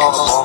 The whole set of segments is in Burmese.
မ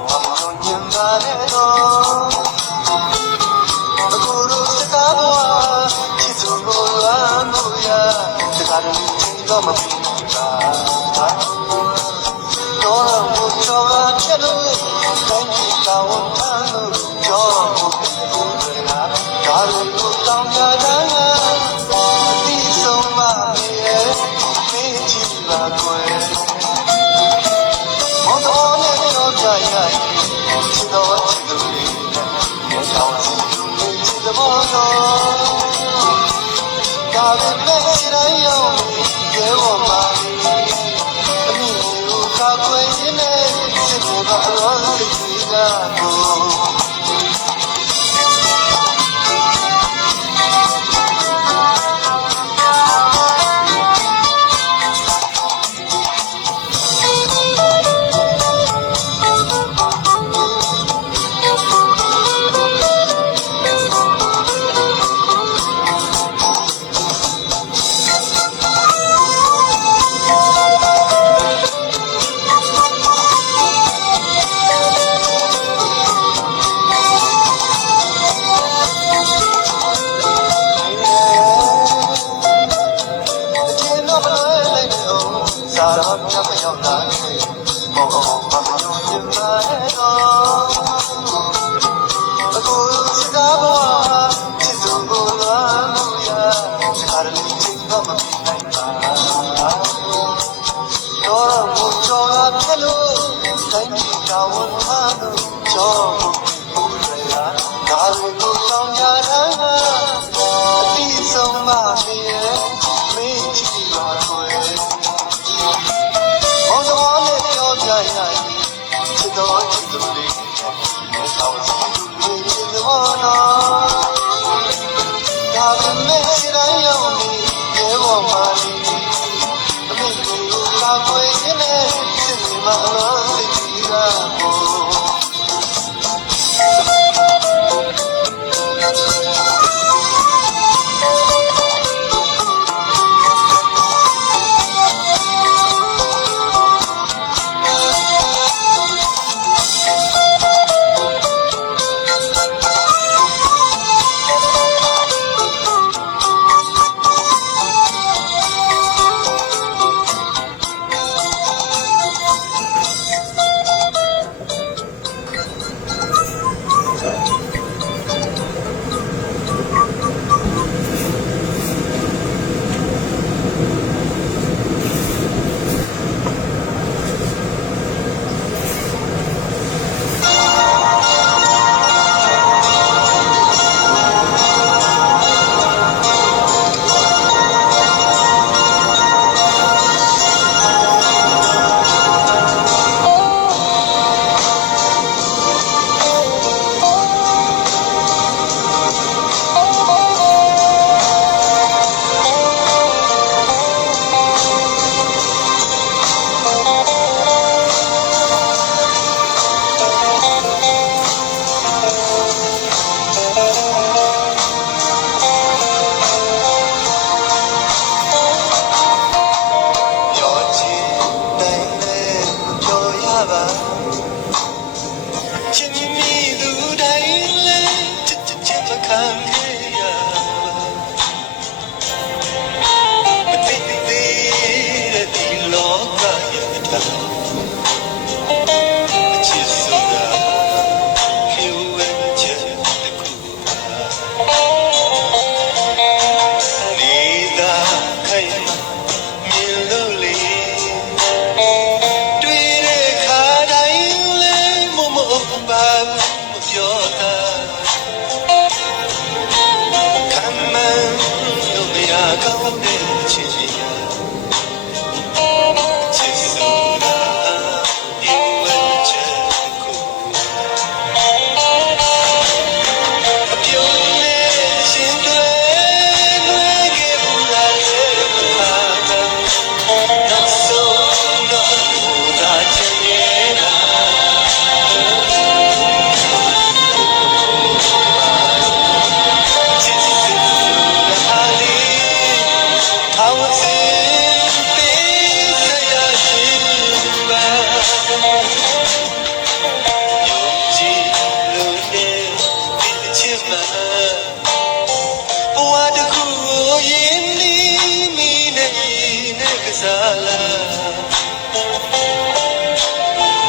sala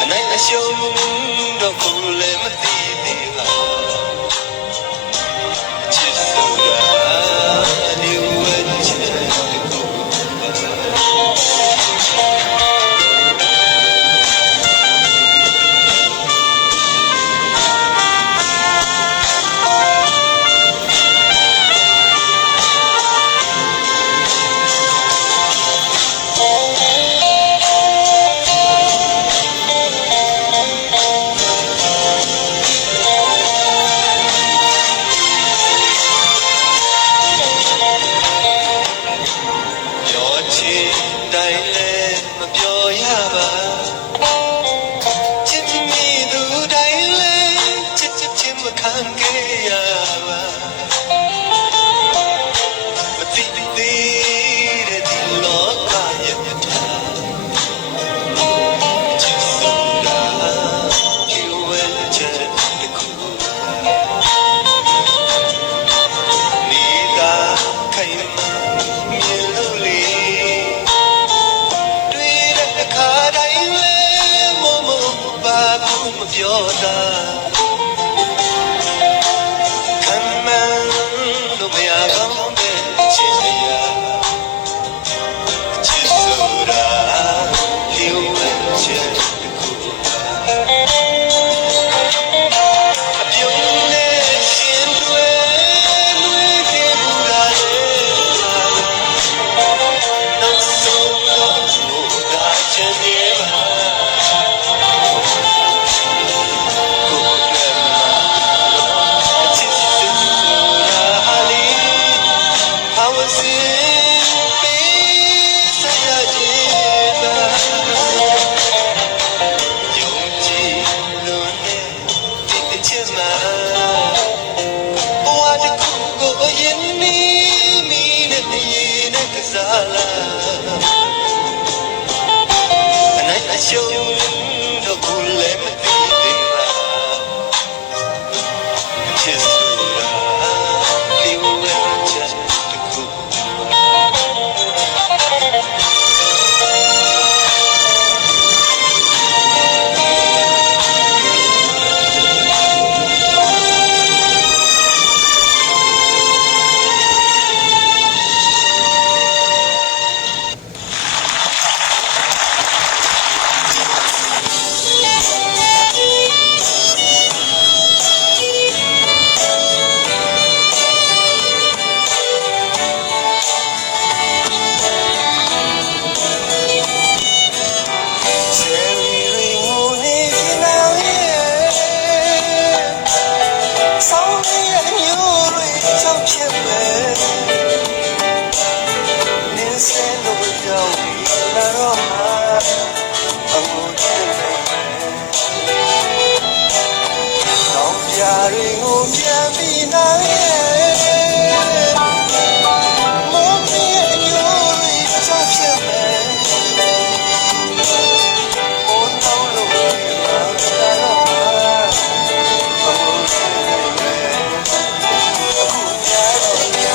anai ashong do kule mati diha chisura ni wache ko Yeah.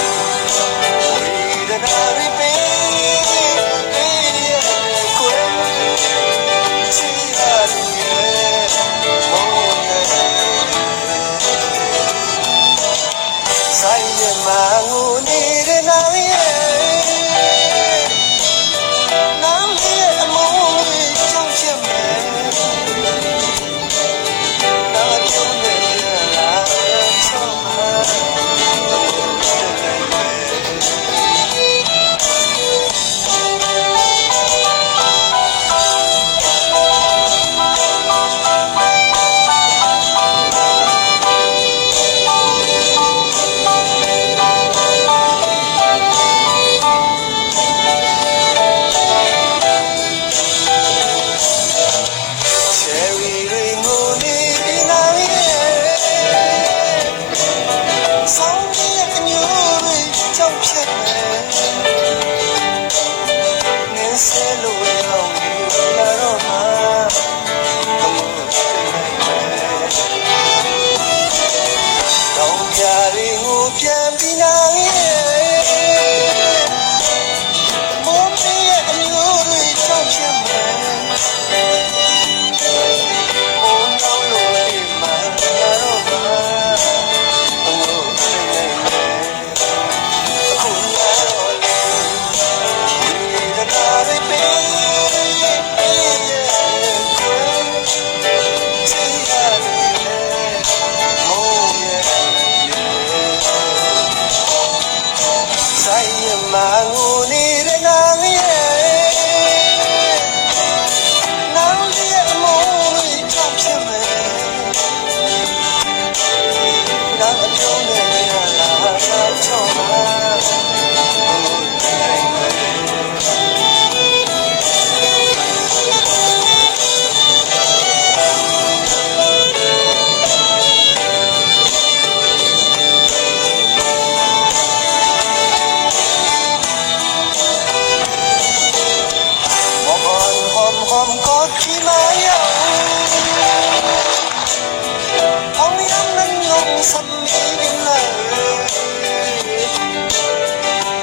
你来，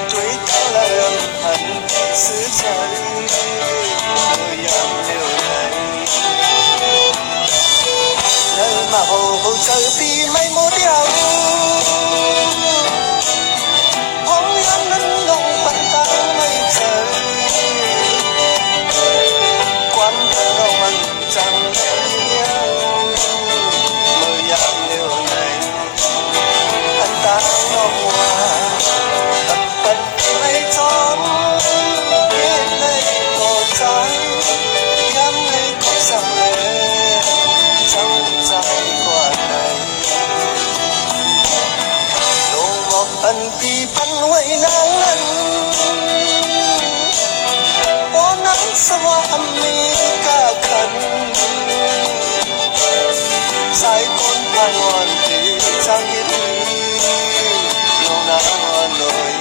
对他来很实在，我要留来。人嘛好好就比咪冇掉，旁人能弄笨蛋咪chơi，管他弄文章怎样，我要留来。很大我话，特別你裝，別你個仔，因你確實咧，真在關係。路我笨比笨為難人，我能什麼你加近？sai con pan ngon thì chẳng biết lâu nào nổi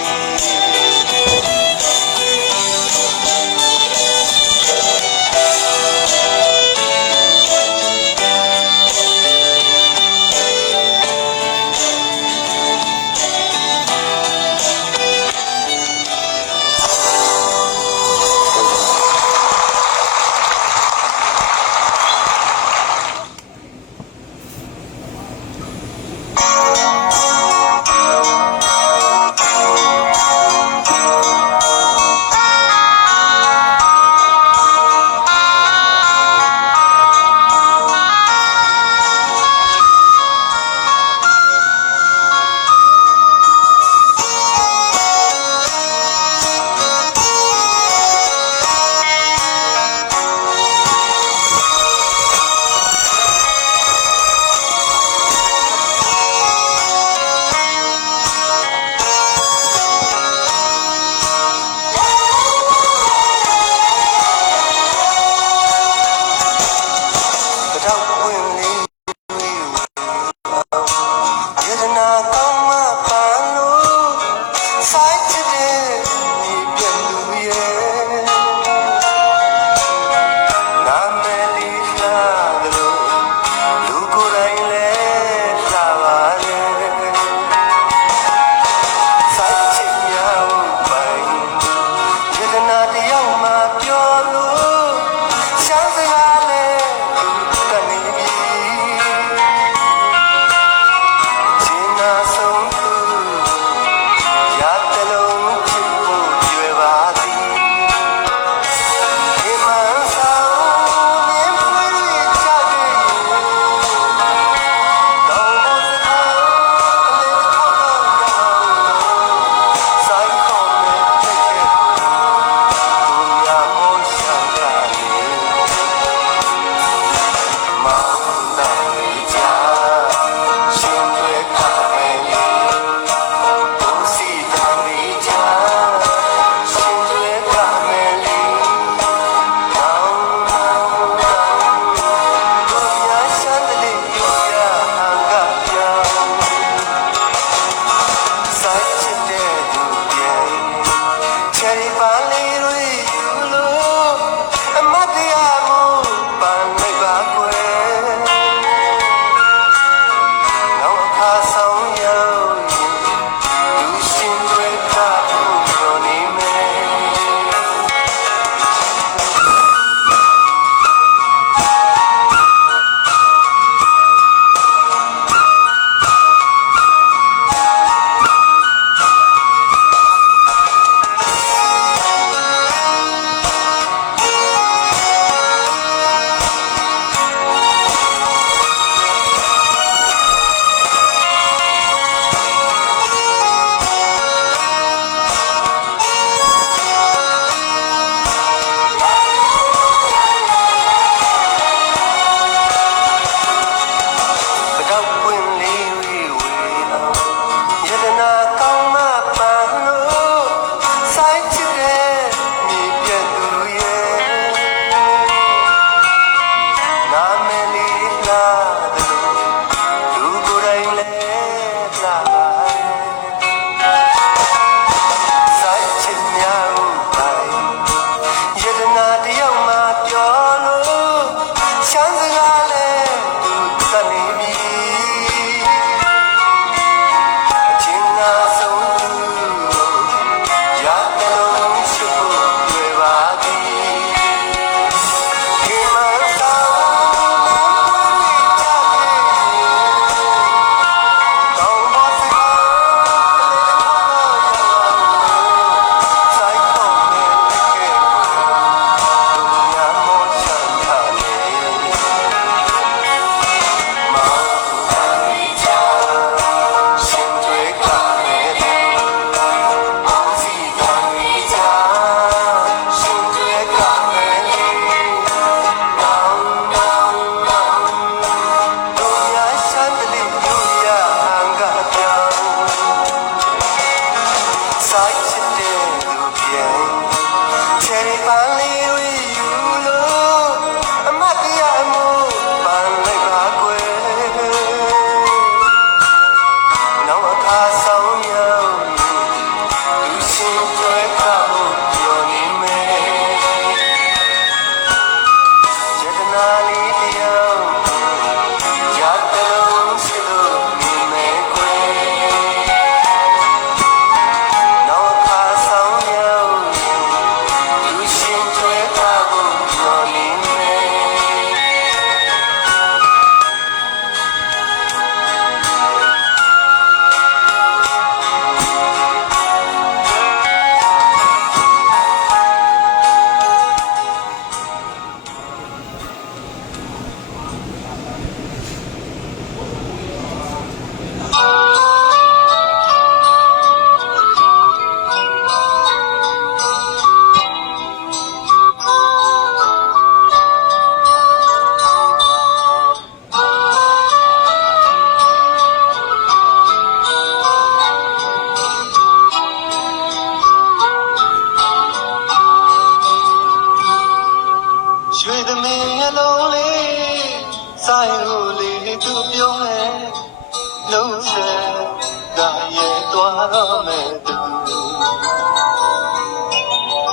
သွားတော့မယ်သူ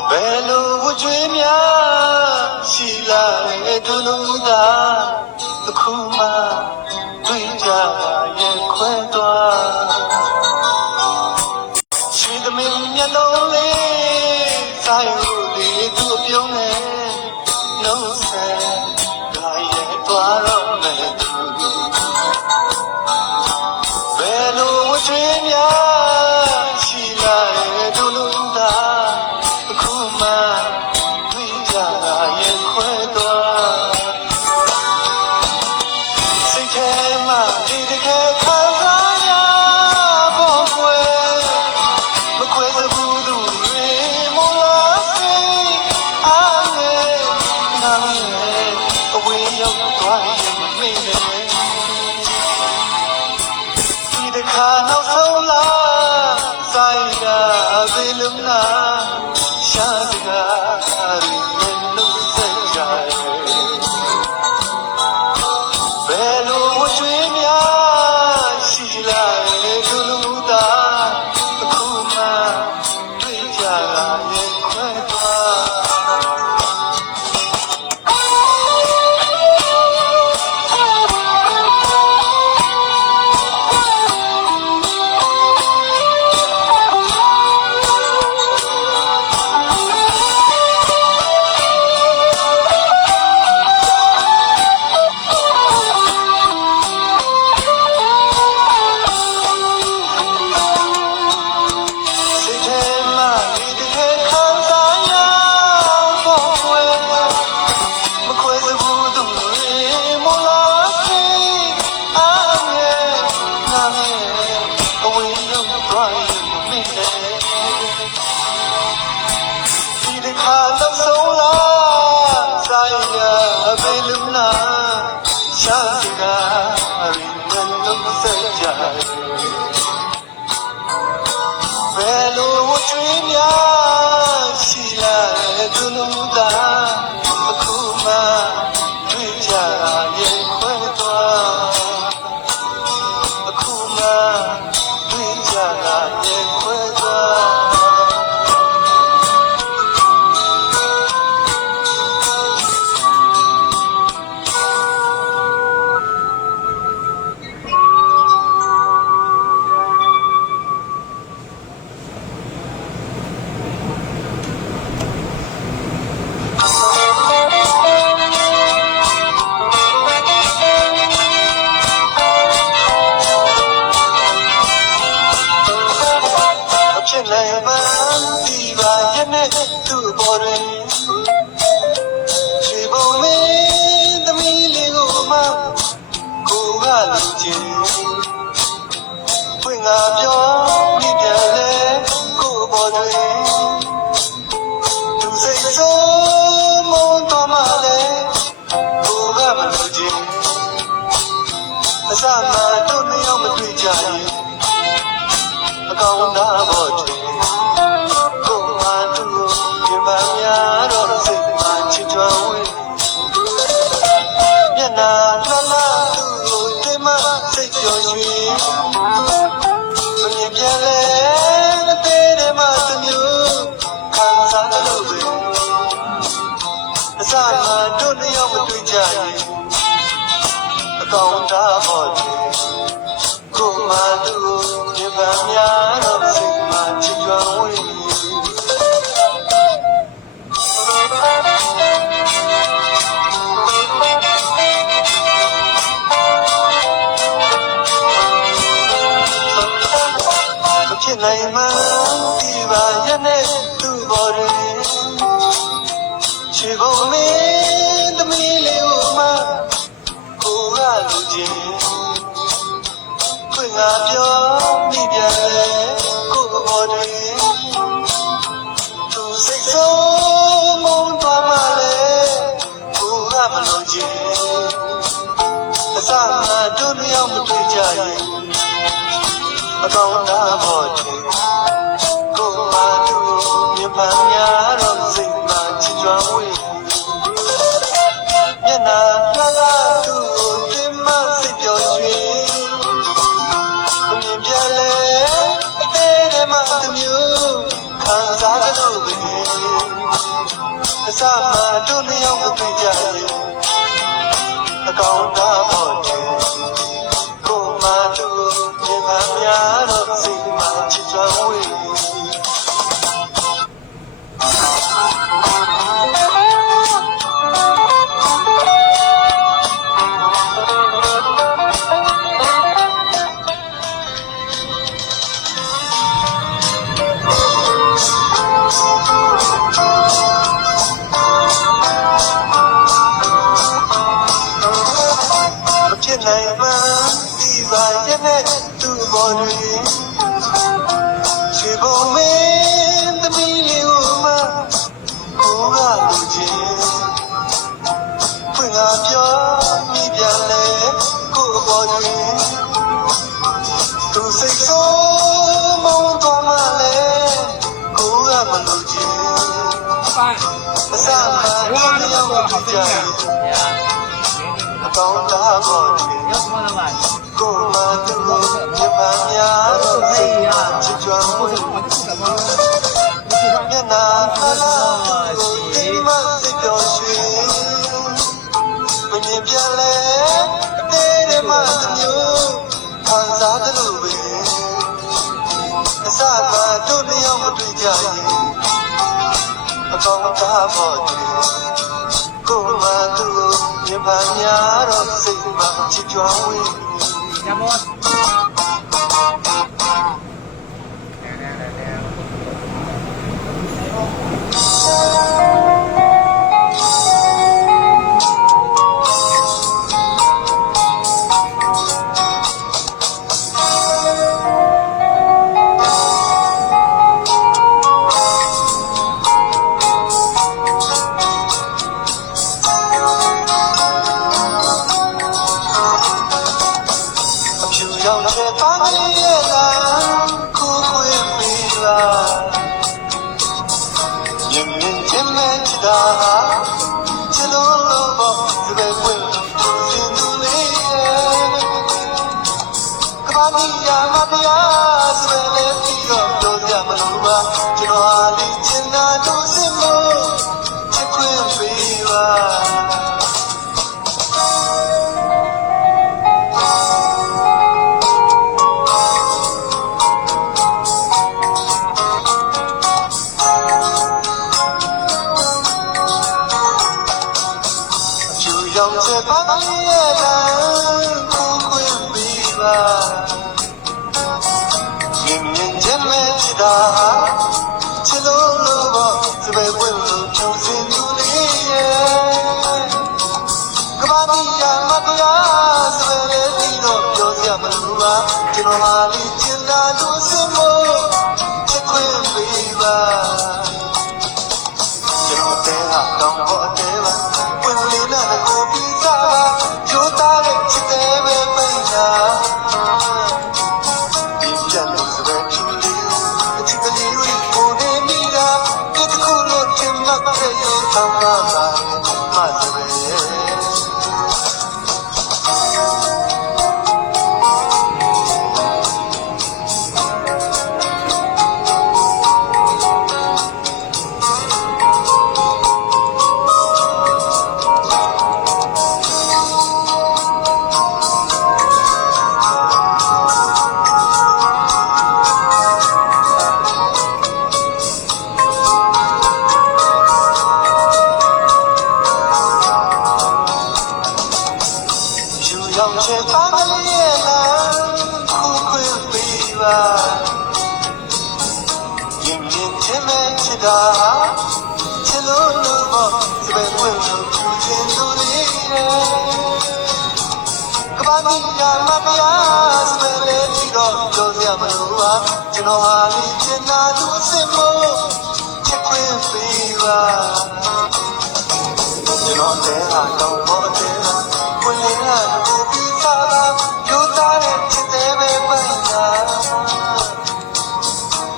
ဘယ်လိုဝကြွေးများရှိလာတဲ့ဒုလူသားအခုမှတွေ့ကြရဲ့ခွဲသွားရှိသမီးမျက်လုံးလေးဆိုင်လို့လေသူ့ပြုံးနဲ့နှုတ်ဆက်ဒါရဲ့သွားတော့မယ်သူဘယ်လိုဝကြွေးများရှိလာတဲ့ဒုလူသားအခုမှတွေ့ကြရဲ့ခွဲသွားစိတ်ထဲမှာဒီတကယ်ခံစားရဖို့ကွယ်မခွဲဘူးသူတွေမလားစိအားနဲ့နားနဲ့အဝေးရောက်သွားရင်မမေ့နဲ့ဒီတခါနောက်ဆုံးလားဆိုင်ရာဘေးလုံးလားရှာစကားရီနဲ့နှုတ်ဆက်ကြရဲ့ဘယ်လိုဝကြွေးများရှိလာတဲ့ဒုလူသားအခုမှတွေ့ကြရဲ့ခွဲသွားစိတ်ထဲမှာဒီတကယ်ခံစားရဖို့ကွယ်မခွဲဘူးသူတွေမလားစိအားနဲ့နားနဲ့အဝေးရောက်သွားရင်မမေ့နဲ့ဒီတခါနောက်ဆုံးလားဆိုင်ရာဘေးလုံးလားရှာစကားရီနဲ့နှုတ်ဆက်ကြရဲ့ဘယ်လိုဝကြွေးများရှိလာတဲ့ဒုလူသားအခုမှတွေ့ကြရဲ့ခွဲသွားအခုမှတွေ့ကြရဲ့ခွဲသွားဖြစ်နိုင်မှန်းဒီပါရဲ့နဲ့သူ့ပေါ်တွင်ခြေပုံမင်းသမီးလေးကိုမှကိုကလူချင်းဖွင့်ငါပြောမိပြန်လဲကိုပေါ်တွင်သူစိတ်ဆိုးမုန်းတော်မှလဲကိုကမလူချင်းအစမှတို့နှစ်ယောက်မတွေ့ကြရင်အကောင်းသားပေါ်တယ်ကိုမှသူ့ရင်ပန်းများတော့စိတ်မှချစ်ကြွဝေးမျက်နှာလှလှသူ့ကိုတွေ့မှစိတ်ပျော်ရွှင်မမြင်ပြန်လဲအသေးတယ်မှသမျိုးခံစားလို့ပဲအစမှတို့နှစ်ယောက်မတွေ့ကြရင်အကောင်းသားပေါ်တယ်ကိုမှသူ့ရင်ပန်းများတော့စိတ်မှချစ်ကြွဝေးဖြစ်နိုင်မှန်းဒီပါရဲ့နဲ့သူ့ပေါ်တွင်ခြေပုံမင်းသမီးလေးကိုမှကိုကလူချင်းဖွင့်ငါပြောမိပြန်လဲကိုပေါ်တွင်သူစိတ်ဆိုးမုန်းသွားမှလဲကိုကမလို့ချင်းအစမှတို့နှစ်ယောက်မတွေ့ကြရင်အကောင်းသားပေါ်တယ်ကိုမှသူ့မြင်ပန်းများတော့စိတ်မှချစ်ကြွဝေးမျက်နှာလှလှသူ့ကိုတွေ့မှစိတ်ပျော်ရွှင်မမြင်ပြန်လဲအသေး မှတမျိုးခံစားကြလို့ပဲအစားမှတို့နှစ်ယောက်မတွေ့ကြရင်အကောင်သားပေါ်တယ်ကိုမတို့မြေမများတော့စိတ်မှချစ်ကြဝေးနိုင်မှဒီပါရဲ့နဲ့သူ့ဘော်တွေချေဖို့မင်းသမီးလေးကိုမှကိုကလူချင်းဖွင့်ငါပြောမိပြန်လေကို့ဘော်တွေသူစိတ်ဆိုးမုန်းတော်မှလေကိုကမလူချင်းအစားမှဒီရောက်ကြတယ်ကောင်းတာပေါ်တယ်ကိုမတူမြမများတော့စိတ်ဟာချစ်ကြွမှုမျက်နာဖလားဒီမှာစိတ်တော်ရွှင်မမြင်ပြန်လဲအသေးတွေမှမျိုးခံစားကြလို့ပဲအစမှတို့နှစ်ယောက်မတွေ့ကြရင်အကောင်းတာပေါ်တယ်ကိုမတူမြမများတော့စိတ်မှချစ်ကြွဝေးညမောရောက်တဲ့ပါလေးရဲ့လားကိုခွေပြီးလားမြင်မြင်ချင်းမဲ့ချတာချစ်လို့လို့ပေါ့ဒီပဲဝင်သူစဉ်သူလေးရဲ့ကဘာမီယာမပြားစပယ်လေးပြီးတော့ပြောကြမလို့ပါကျွန်တော်ဟာလေးချင်တာတို့စင်လို့ချစ်ခွင့်ပေးပါရောက်တဲ့ပါလေးရဲ့လားကိုခွင့်ပေးပါမြင်မြင်ချင်းမဲ့ချတာချစ်လို့လို့ပေါ့စပယ်ဝဲလို့ချုံစင်သူလေးရဲ့ကဘာမီယာမတရားစပယ်လေးပြီးတော့ပြောစရာမလိုပါကျွန်တော်ဟာလေးချင်တာလို့စင်မို့ချစ်ခွင့်ပေးပါကျွန်တော်တဲ့ဟာတောင်းဖို့အသေးပါဝင်လေးနဲ့ကိုပြီးစားပါကြိုးသားတဲ့ချစ်တဲ့ပဲပိန်တာဒီကြံလို့စပယ်ချူလေးချစ်ကလေးကိုနေမိတာဒီတစ်ခုလို့ချင်မှတ်တဲ့ဆောင်းပါပါမစပယ်ရောက်တဲ့ပါလေးရဲ့လားကိုခွင့်ပေးပါရင်ရင်ချင်းမဲ့ချစ်တာချစ်လို့လို့ပေါ့စပယ်ဝင်လို့ချူချင်းသူလေးရဲ့ကဘာမီယာမပြားစပယ်လေးပြီးတော့ပြောစရာမလိုပါကျွန်တော်ဟာလေးချင်တာသူစင်မို့ချစ်ခွင့်ပေးပါကျွန်တော်တဲ့ဟာတော့ဘောတဲ့ဝင်လာကိုပြီးစားတာယူသားတဲ့ချစ်တဲ့ပဲပန်းတာ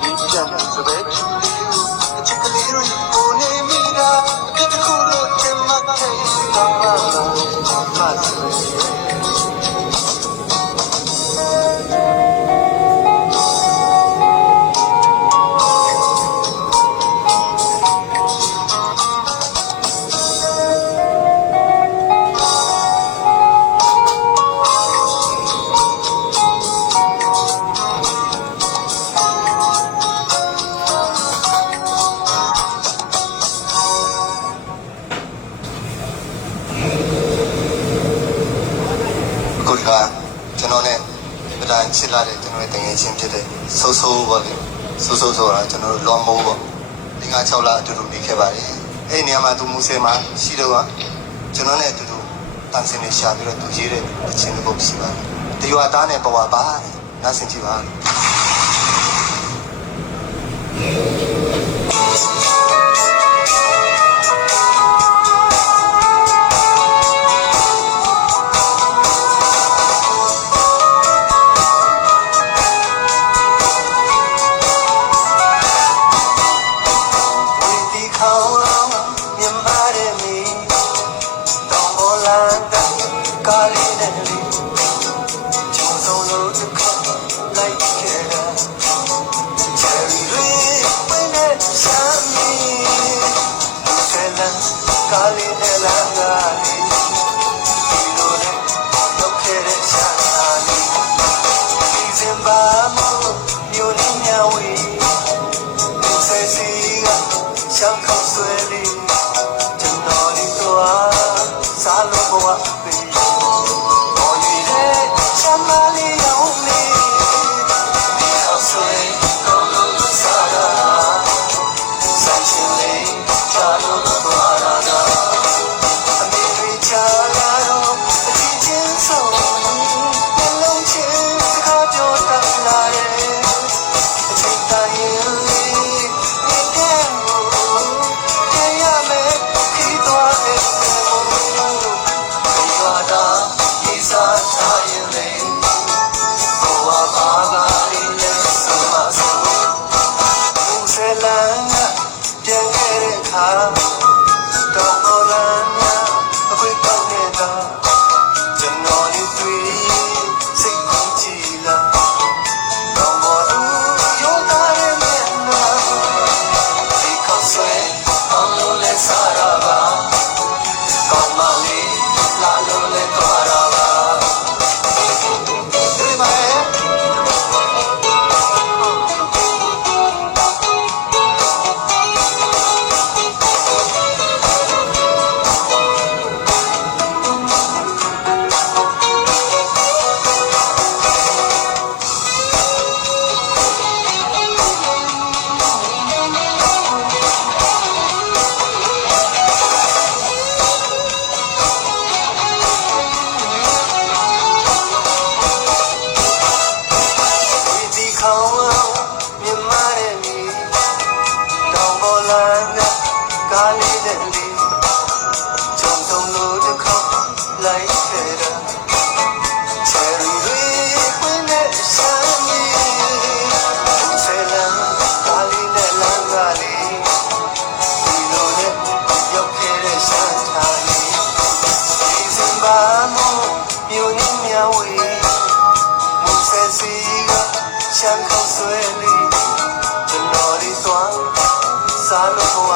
ဒီကြံစပယ်ချူလေးကိုချစ်ကလေးကိုနေမိတာဒီတစ်ခုလို့ချင်မှတ်တဲ့ဆောင်းပါပါမစပယ် ချစ်လာတဲ့ကျွန်တော်ရဲ့တငယ်ချင်းဖြစ်တဲ့ဆိုးဆိုးပေါ့လေဆိုးဆိုးဆိုတာကျွန်တော်တို့လွန်မိုးပေါ့ဒီက6လအတူတူနေခဲ့ပါတယ်အဲ့ဒီနေရာမှာသူမူဆယ်မှာရှိတော့ကကျွန်တော်နဲ့အတူတူတန်စင်နေရှာပြီးတော့သူရေးတဲ့အချင်းတစ်ပုဒ်ရှိပါတယ်တရွာသားနဲ့ဘဝပါနားဆင်ကြည့်ပါကားလေးနဲ့လေးကျုံဆုံးလို့တစ်ခါလိုက်ခဲ့တာချယ်ရီတွေဝင်းနဲ့ရှမ်းမီဆယ်လန်ကားလေးနဲ့လာငါလေးဒီလိုနဲ့ရောက်ခဲ့တဲ့ရှမ်းဟာလေးဒီစင်ပါမို့မြို့နေမြဝီဒီဆယ်စီကရှမ်းခေါက်ဆွဲလေးကျွန်တော်ဒီတော့စားလို့ဘဝပေးကားလေးနဲ့လေးကျုံဆုံးလို့တစ်ခေါက်လိုက်ခဲ့တာချယ်ရီတွေဝင်းနဲ့ရှမ်းမီဆယ်လန်ကားလေးနဲ့လမ်းကားလေးဒီလိုနဲ့ရောက်ခဲ့တဲ့ရှမ်းထာလေးဒီစင်ပါမို့မြို့နေမြဝီမူဆယ်စီကရှမ်းခေါက်ဆွဲလေးကျွန်တော်ဒီသွားစားလို့ဘဝ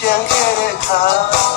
ပြန်ခဲ့တဲ့အခါ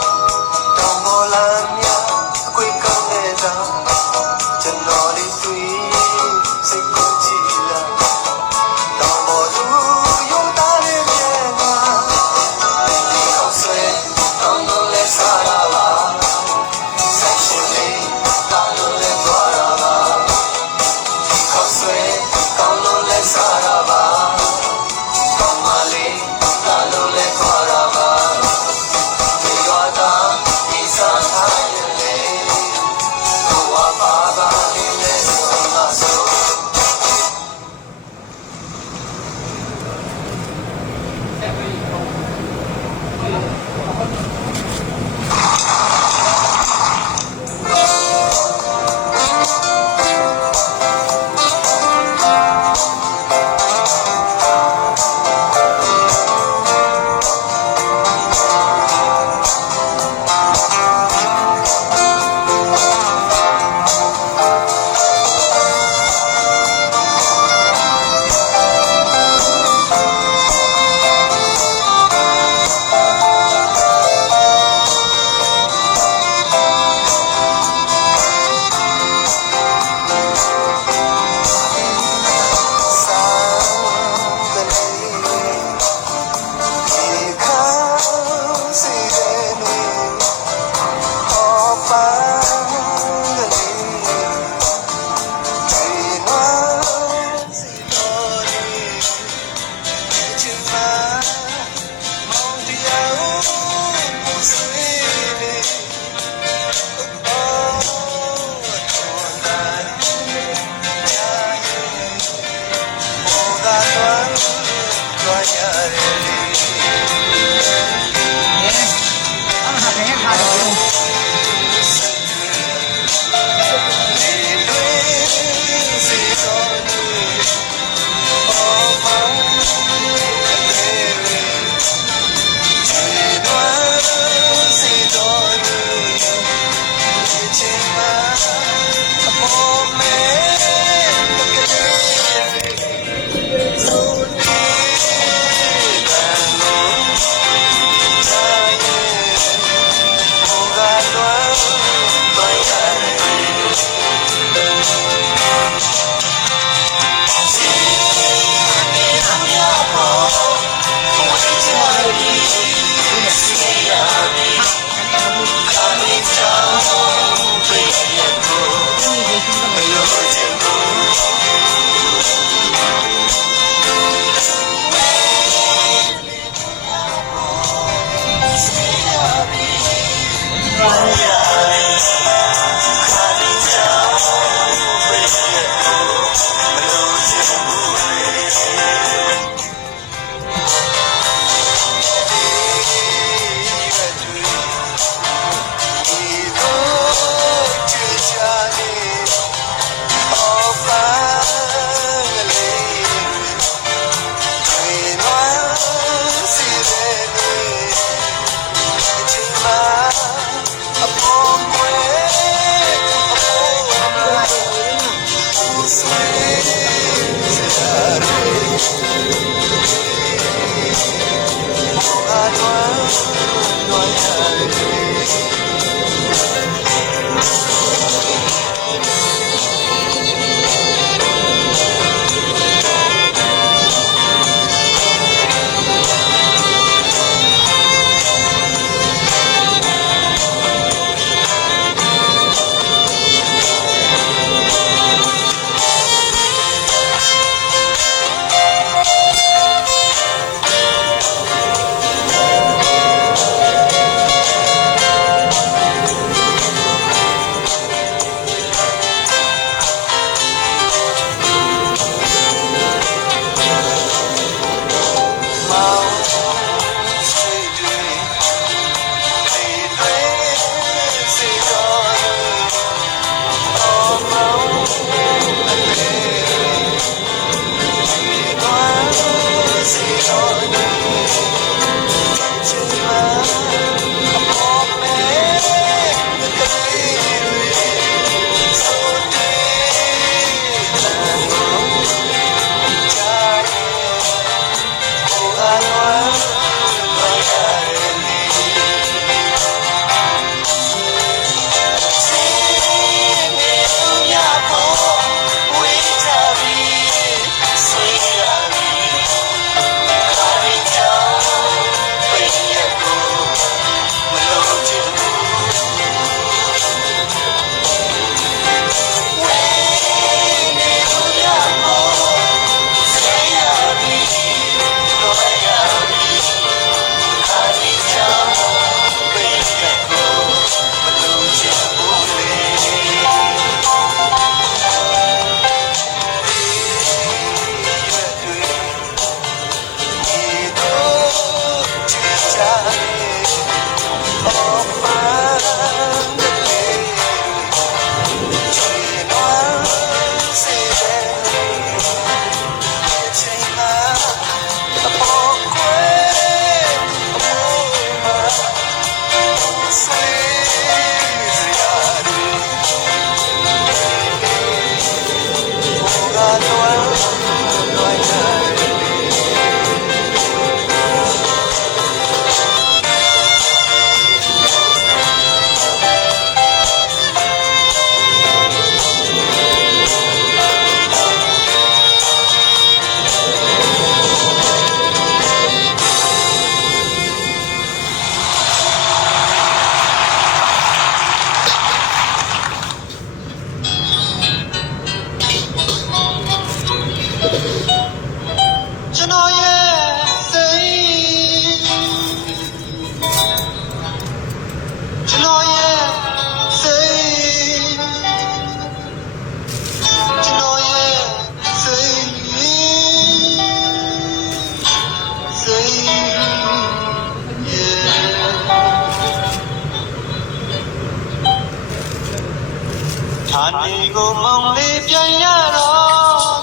Ani ko mong li pian ya ro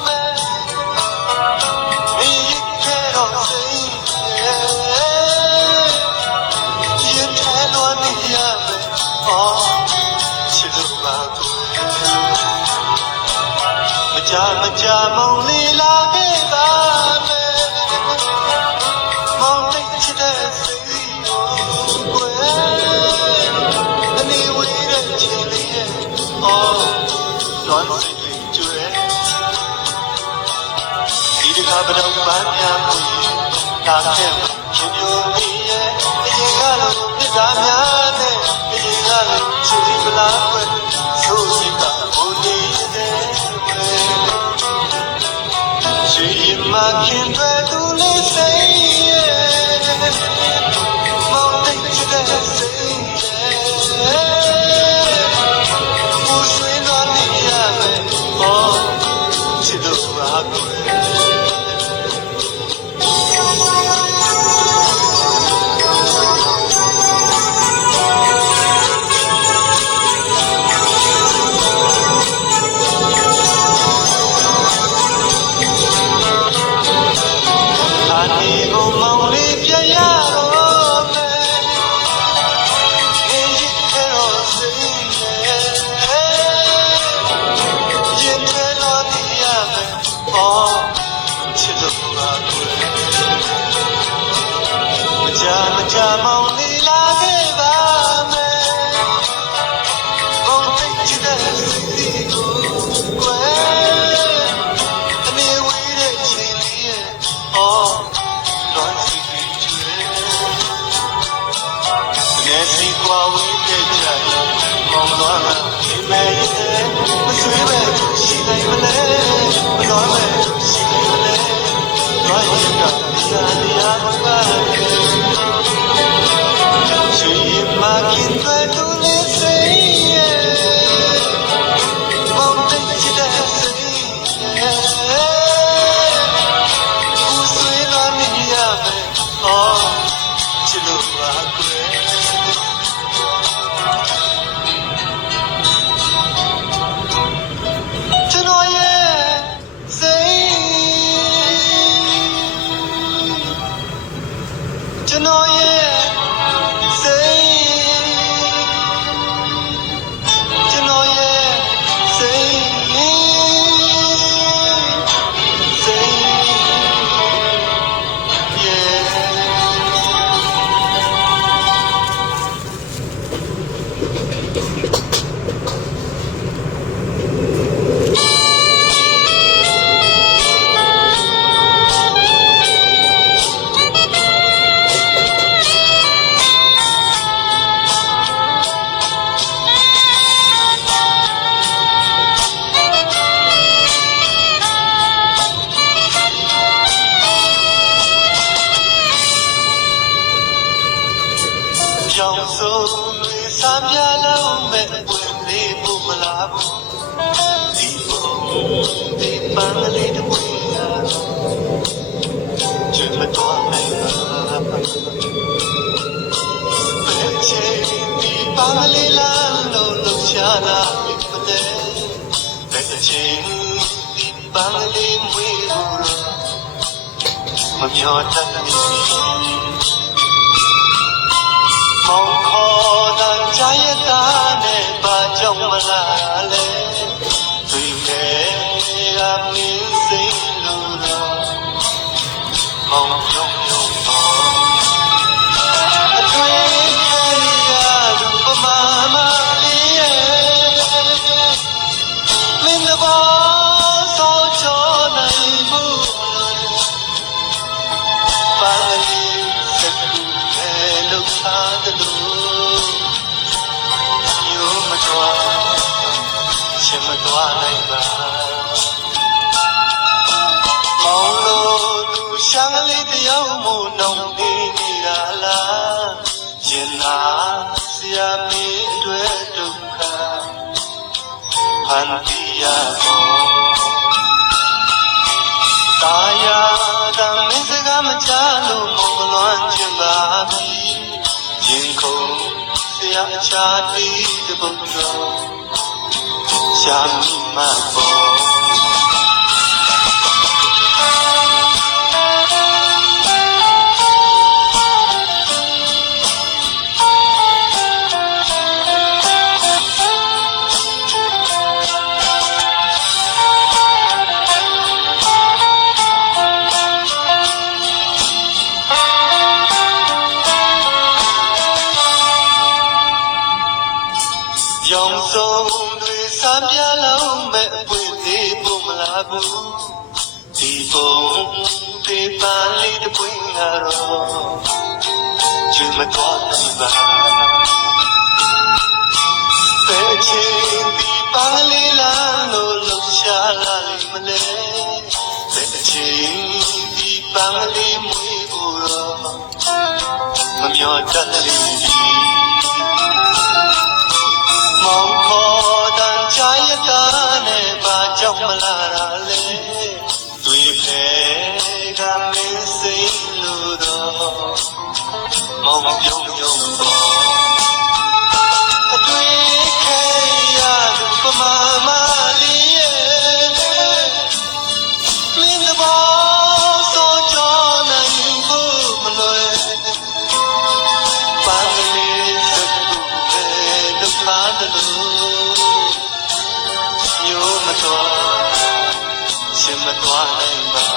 me ni ke ro sei ye thai lo ni ya me oh chi lu ma ku ma cha mong li la ke ba me mong li chi de sei kwe ani wi de chi li oh non si cue di ka ba dong ba nya mu ta ke chi yu ni ye ni ga lo ni da nya ne ni ga lo chi di la kwe so si ka o ni de chi ma kin twe tu le sei ye mong ti chi de sei စီကွာဝေးတဲ့ကြမောင်လွားကဒီမဲ့ရဲ့မဆွေးပဲရှိနိုင်မလဲမတော်ပဲရှိနိုင်မလဲဘာရကဒီရာမှာဆွေးမကင်တွေတူလေးစိရဲ့မောင်တိတ်ချတဲ့စိရဲ့ဦးဆွေးလာနေရမယ်အော်ချစ်လို့ပါကွယ်ကြောင်စုံတွေစားပြလုံးမဲ့ဝင်လေးဖို့မလားဘူးဒီပုံဒီပန်းလေးတွေချွတ်မတော်နိုင်ပါဘယ်ချိန်ဒီပန်းလေးလားလို့လှရှားလာပြီမလဲဘယ်ချိန်ဒီပန်းလေးမွေးလို့မမျောတတ်ဘူးမောင်ခေါ်တဲ့ကြရတာနဲ့ပါကြောင့်မလားလေတွေ့ခဲ့ရမင်းစိတ်လို့တော့မောင်ပြုံးပြုံးတော့အတွေ့ခံရလူပမာမလေးရဲ့မင်းတို့ဆောချောနိုင်ဘူးပါလေးစကူပဲလို့ထားတယ်ချင်မသွားနိုင်ပါမောင်လို့သူရှမ်းလေးတယောက်မို့နှောင်းနေနေတာလားရင်နာဆရာမင်းအတွက်ဒုက္ခဖန်တီးရတော့တာယာတမ်းမင်းစကားမချလို့မောင်လွမ်းချင်ပါပြီရင်ခုန်ဆရာချာတီးတဲ့ဘုံတော်ရှာမိမပေါ်ရောင်စုံတွေစားပြလုံးမဲ့ပွင့်သေးဖို့မလားဘူးဒီပုံဒီပန်းလေးတစ်ပွင့်လာတော့ချွတ်မတော်နိုင်ပါဘယ်ချိန်ဒီပန်းလေးလားလို့လှရှားလာလိမ့်မလဲဘယ်ချိန်ဒီပန်းလေးမွေးဖို့တော့မမျောတတ်လိမ့်မောင်ခေါ်တဲ့ကြရတာနဲ့ပါကြောင့်မလားလေတွေ့ဖေကမင်းစိတ်လို့တော့မောင်ပြုံးပြုံးတော့အတွေ့ခဲ့ရလူပမာမလေးရဲ့မင်းတို့စောကြောနိုင်ဖို့မလွယ်ပါလေးစကူပဲဒုက္ခတလို့မျိုးမတော်ရှင်မတော်နိုင်ပါ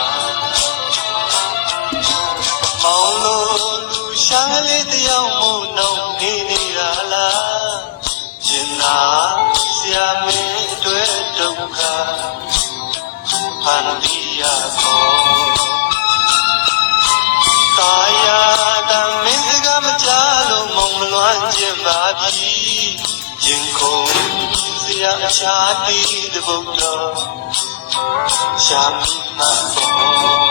မောင်လို့လူရှားလေးတယောက်မို့နှောင်းနေနေတာလားရင်နာဆရာမင်းအတွက်ဒုက္ခဖန်တီးရတော့တာယာတမ်းမင်းစကားမကြားလို့မောင်မလွမ်းချ ပြင်ပါပြီရင်ခုန်စရာချာတီးတဲ့ဘုံတော်ရှာမိမှာပေါ့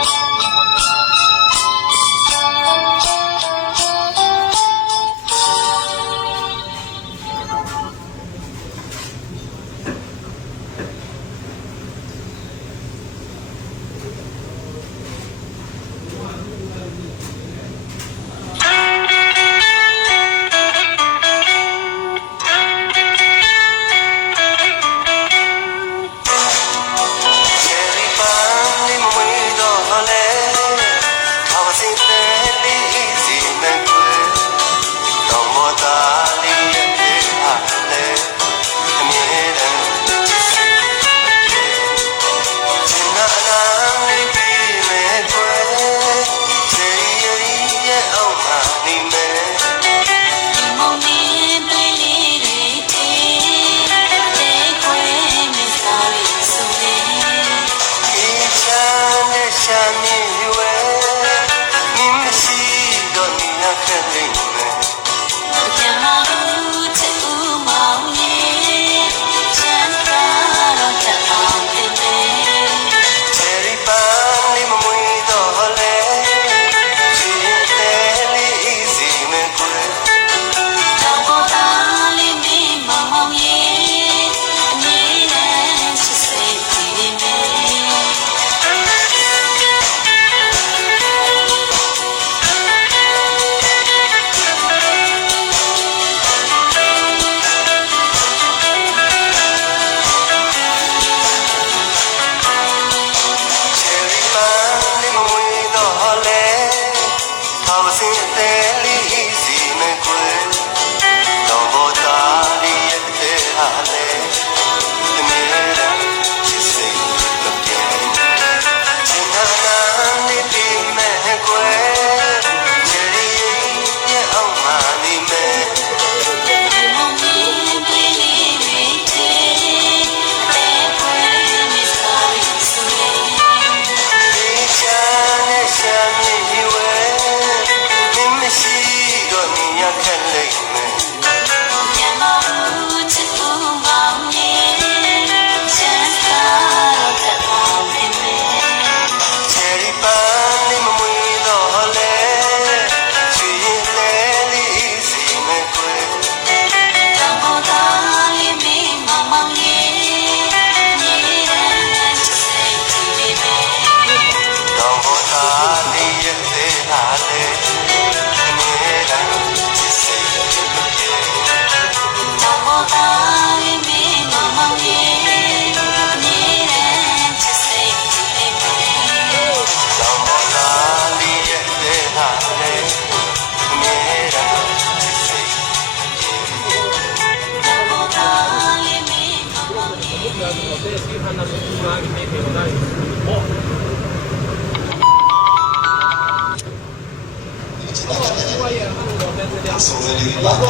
送的这个办法，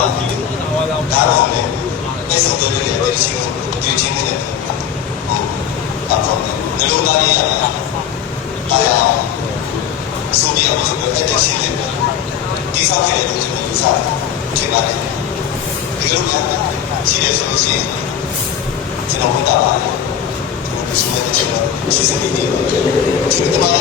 打扰呢，那送的这个情对情的打扰呢，那老大爷呀，大家手边我这个爱的心的，第三个都是有啥的，挺难的，这个路上系列手机，这种很大吧，我们说的这个其实没地方，这个他妈的。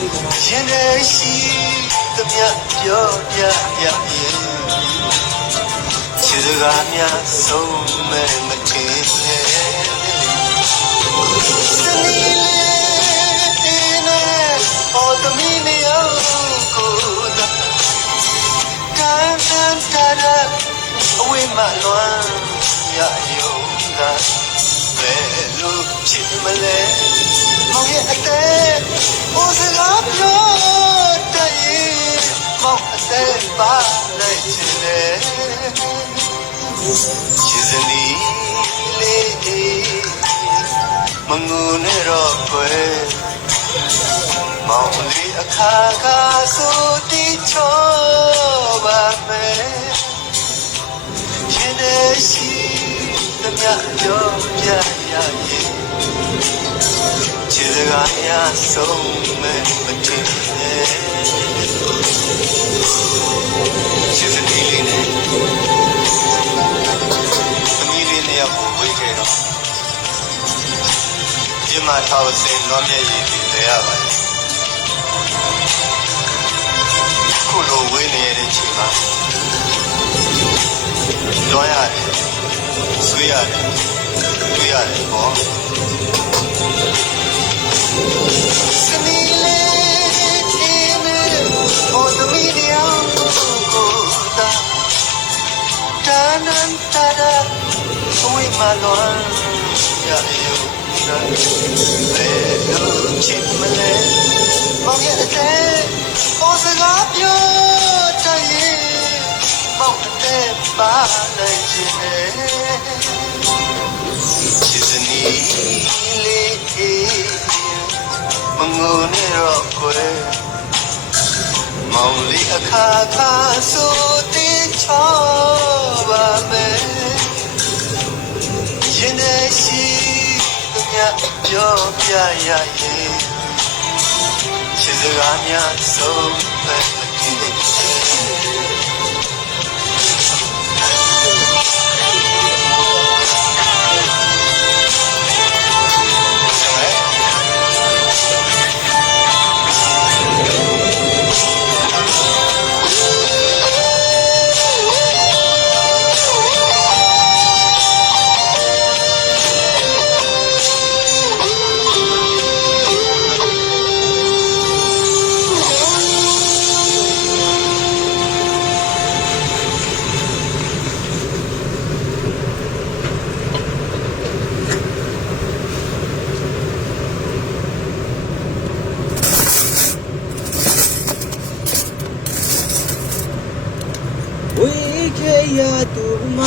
ရင်ထဲရှိသမျှပြောပြရရင်ချစ်စကားများဆုံးမဲ့မထင်နဲ့စနီလေးနဲ့အော်သမီးနေအောင်ကိုသာကန်ကန်တာရာအဝေးမှလွမ်းရယုံသာဘယ်လိုဖြစ်မလဲမောင်ရဲ့အသက်ဟိုစကားပြောတတ်ရင်မောင်အသက်ပါလိုက်ချင်တယ်ချစ်စနီလေးမငုံနဲ့တော့ခွဲမောင်လေးအခါခါဆိုတိချောပါမယ်ရင်ထဲရှိသမျှပြောပြရရင်ချစ်စကားများဆုံးမဲ့မထင်နဲ့ချစ်စနီလေးနဲ့သမီးလေးနဲ့ရောက်ကိုဝေးခဲ့တော့ဒီမှာထားစင်လွန်မြဲရည်တည်ရပါတယ်ခုလိုဝေးနေရတဲ့ချိန်မှာလွန်ရတယ်ဆွေးရတယ်တွေ့ရတယ်ပေါ့စနီလေးနဲ့ဟိုသမီးနေအောင်ကိုသာတာနန်တာရာဝိမာလွန်ရယုဘယ်လိုချစ်မလဲမောင်ရဲ့အသက်ဟိုစကားပြောတတ်ရင်မောင်အသက်ပါလိုက်ခြင်းနဲ့ချစ်စနီလေးမငုံနဲ့တော့ကိုယ်မောင်လေးအခါခါဆိုတိချောပါမယ်ရင်ထဲရှိပြောပြရရင်ချစ်စကားများဆုံးပဲမထင်နဲ့ဝေးခဲ့ရသူမ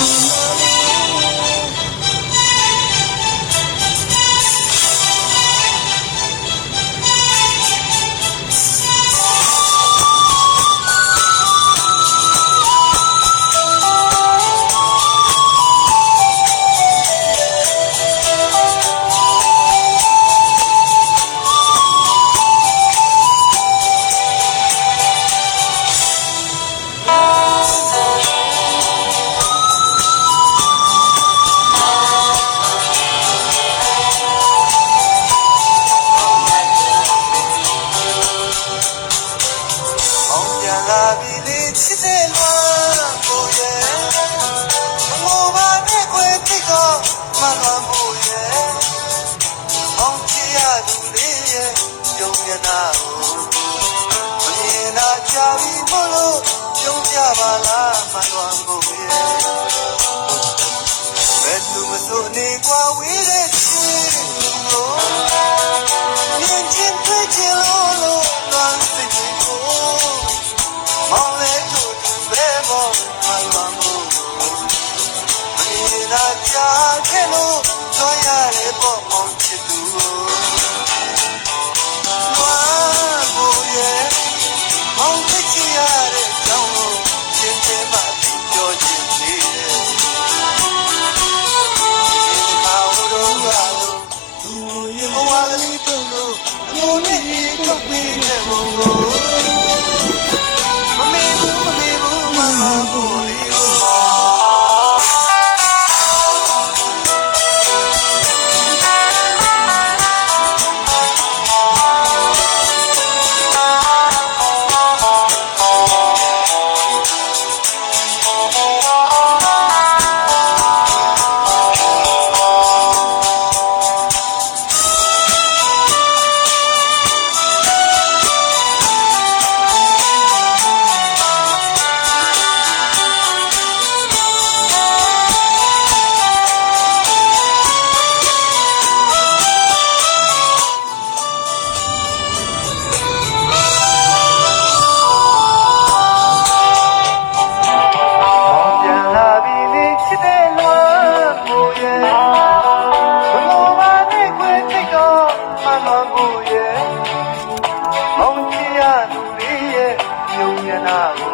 နာကို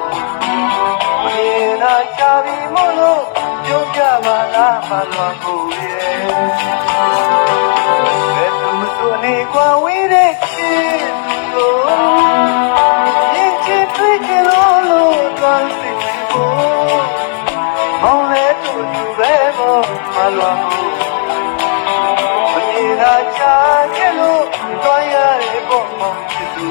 မမြင်တာချပြီးမို့လို့ပြောပြပါလားမလွန်ကိုရဲ့ဘယ်သူမဆိုနေကွာဝေးတဲ့ချစ်သူကိုရင်ချစ်တွေ့ကြလို့သွားသိဖို့မောင်လေးတို့သူပဲမို့မလွန်ကိုမမြင်တာချကြလို့သွားရတဲ့ပုံမှန်ချစ်သူ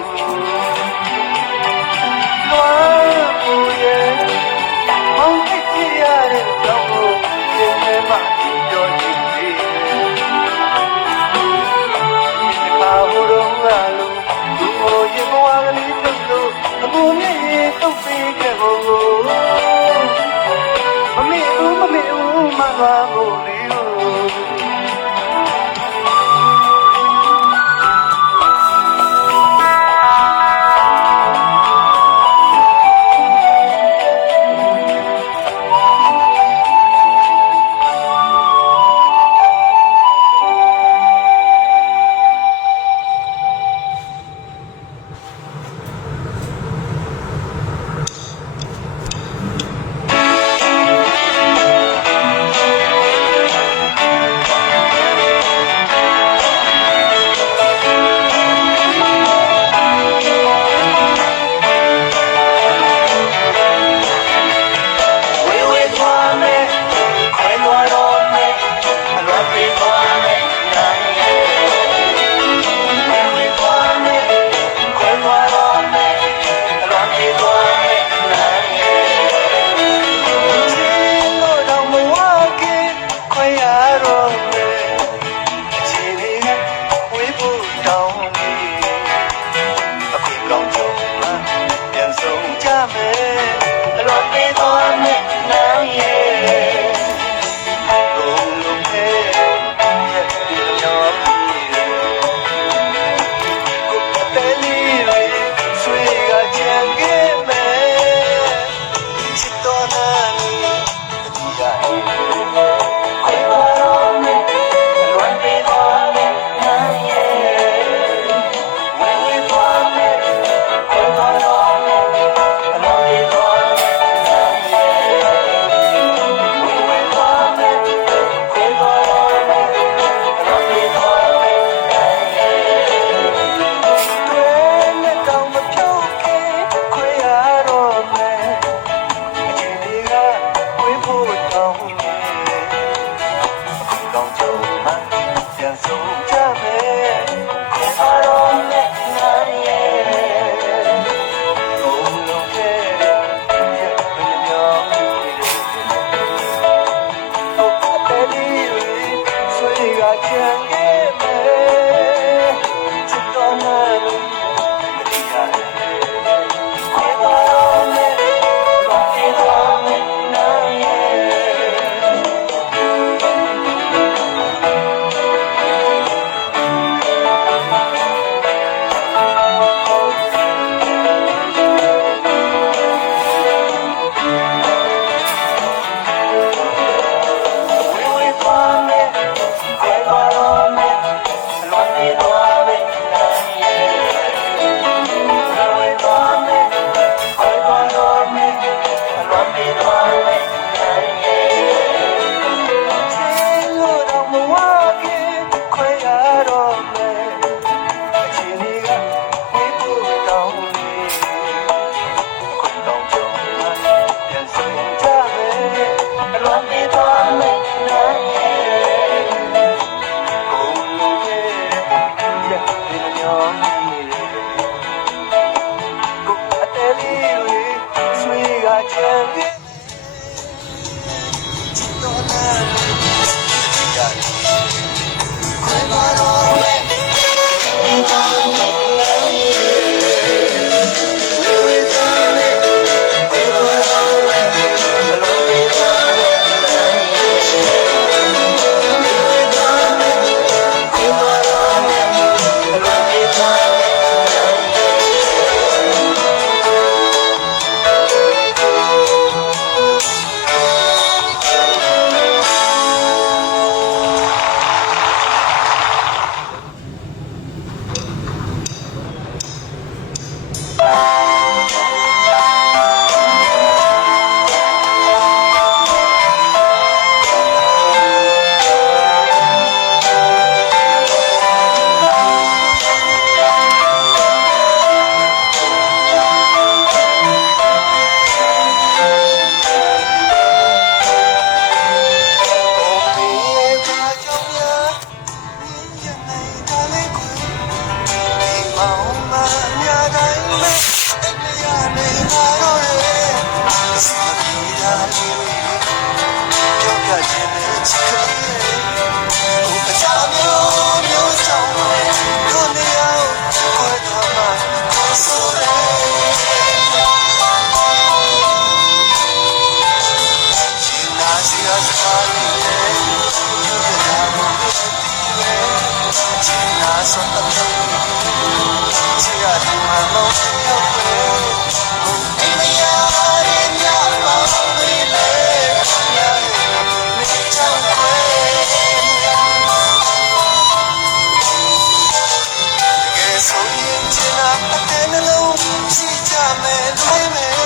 မယ်လွှဲမယ်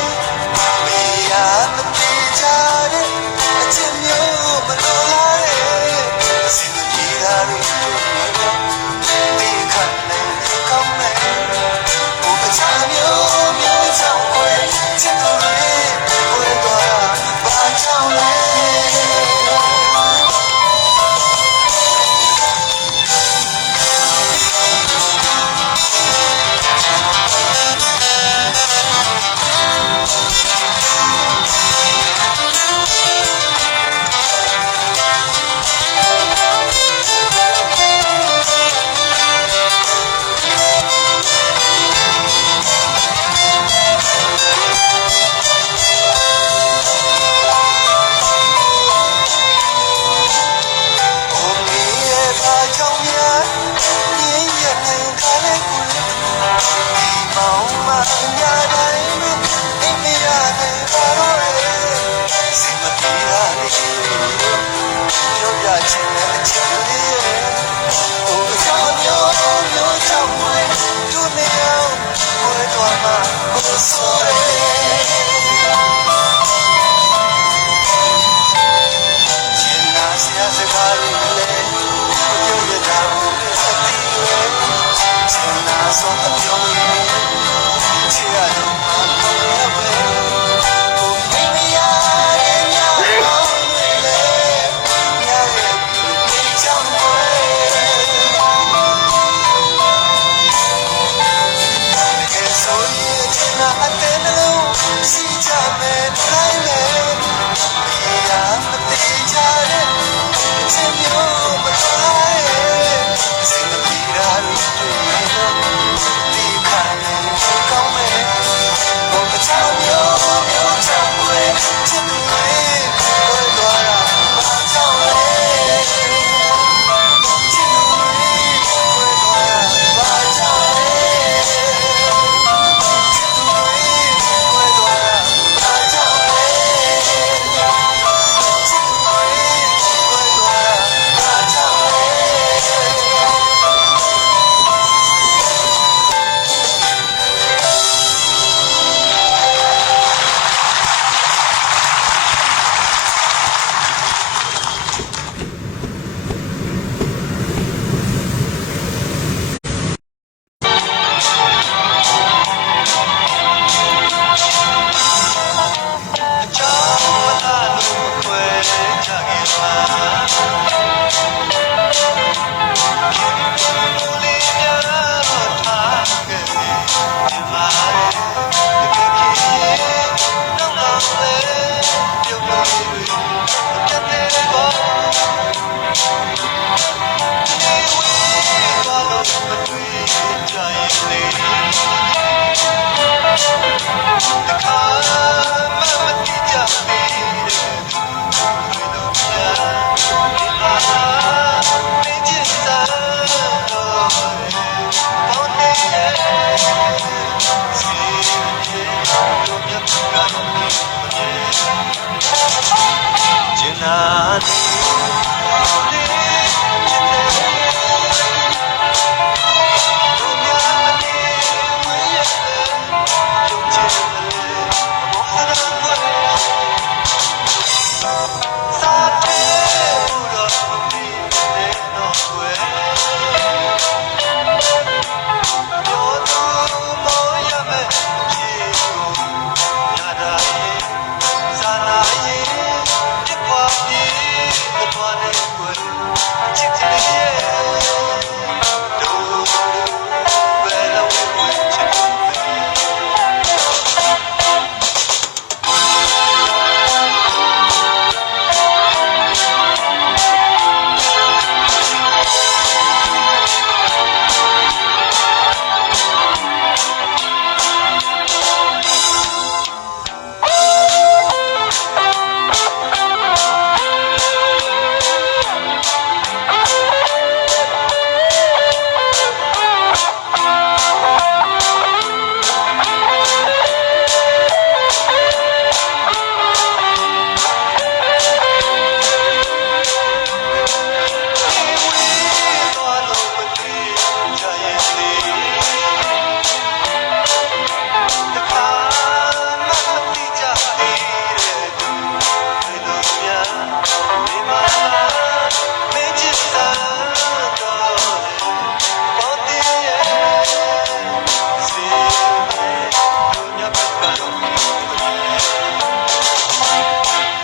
မေရမပြေကြတဲ့အချင်းမျိုးမလိုလားတဲ့အစင်ပြေတာတွေဒီခါနဲ့ကောင်းမယ်ဘုရားမျိုးမျိုးချောင်းခွေချစ်သူတွေဝဲသွားဘာကြောင့်လဲ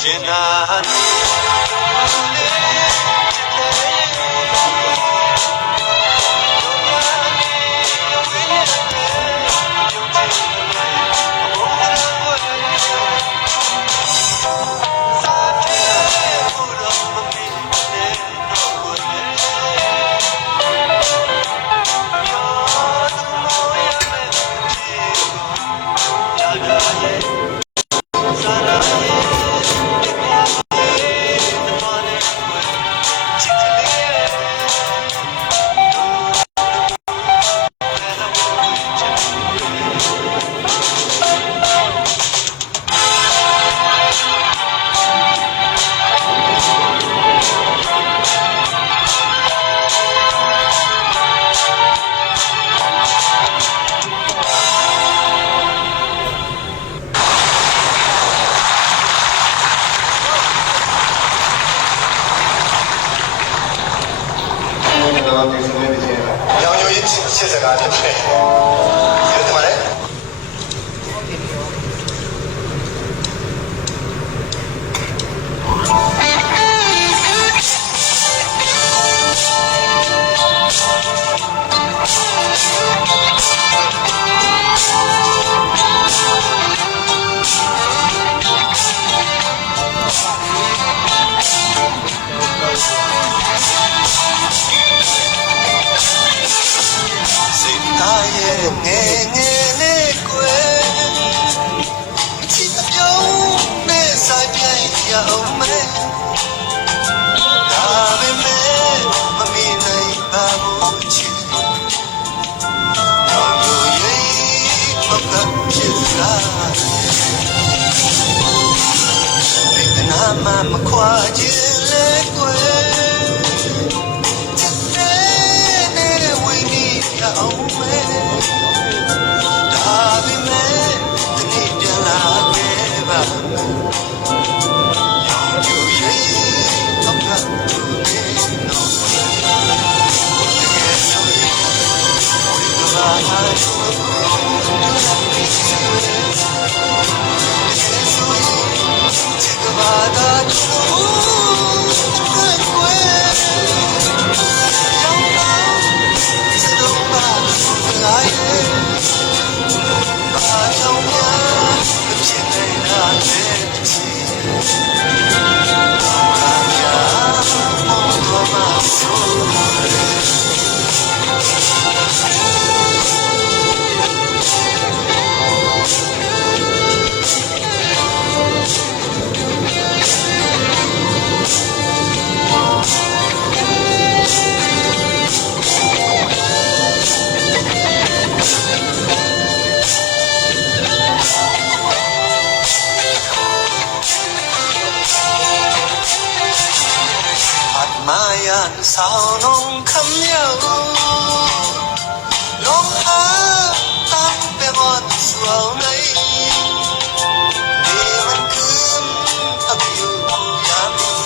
ရှင်နာရောင်ညိုရေးရှစ်စကားဖြစ်တယ်ဒီလိုတမလဲငယ်ငယ်နဲ့ကွယ်ချစ်ပြုံးနဲ့ဆိုင်ပြိုင်ရအောင်မဲဒါပေမဲ့မမီနိုင်ပါဘူးချစ်တော်လိုရေးမကဖြစ်လာဒီကနာမခွာခြင်းလေကွယ်ချစ်တဲ့နဲ့ဝိနေရအောင်မဲဒါပေမဲ့ဒီနေ့ပြန်လာခဲ့ပါရောင်ကျူရေးတော့ကတူနေတော့တကယ်ဆိုရင်ဝိကဘာဟာဆိုချစ်ကဘာသာကျူကွယ်ရောင်လာစတော့ပါလာရဲ့ဘာကြောင့်များမဖြစ်နိုင်တာလဲချစ်ဘာများမောတော့မဆိုမာယာဆောင်လုံးခမြောက်လုံးအားတန်ပေမတ်ဆောင်းနေဒီမန်ကွန်းအပြူရမ်းတော့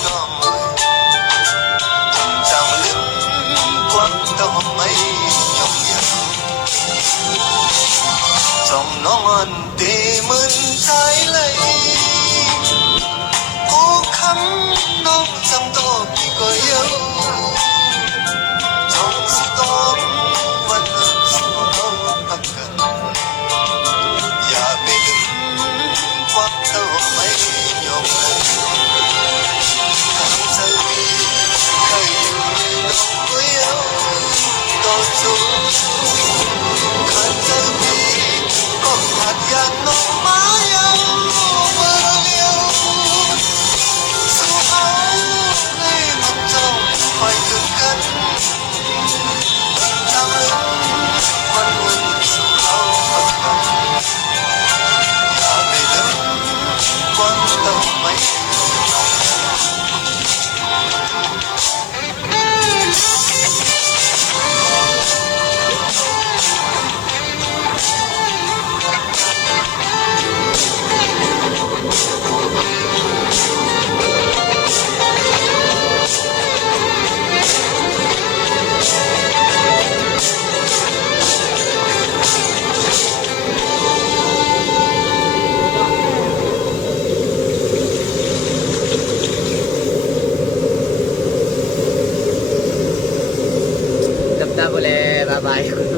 ကြောင်လင်းကွန်တော့ไม่ยอมကြောင်น้องอันดีมันใจเลยကိုခမ်းတော့စံတော့ဒီကိုယောကြောင်စတော့ဝန်စတော့ပတ်ကန်ရာမေဒပတ်တော့ไม่ยอมခမ်းစလီခိုင်ယူတော့ကိုယောတော့ဆိုခမ်းစလီကိုအပြတ်တော့မာယာ So I ပါရဲ့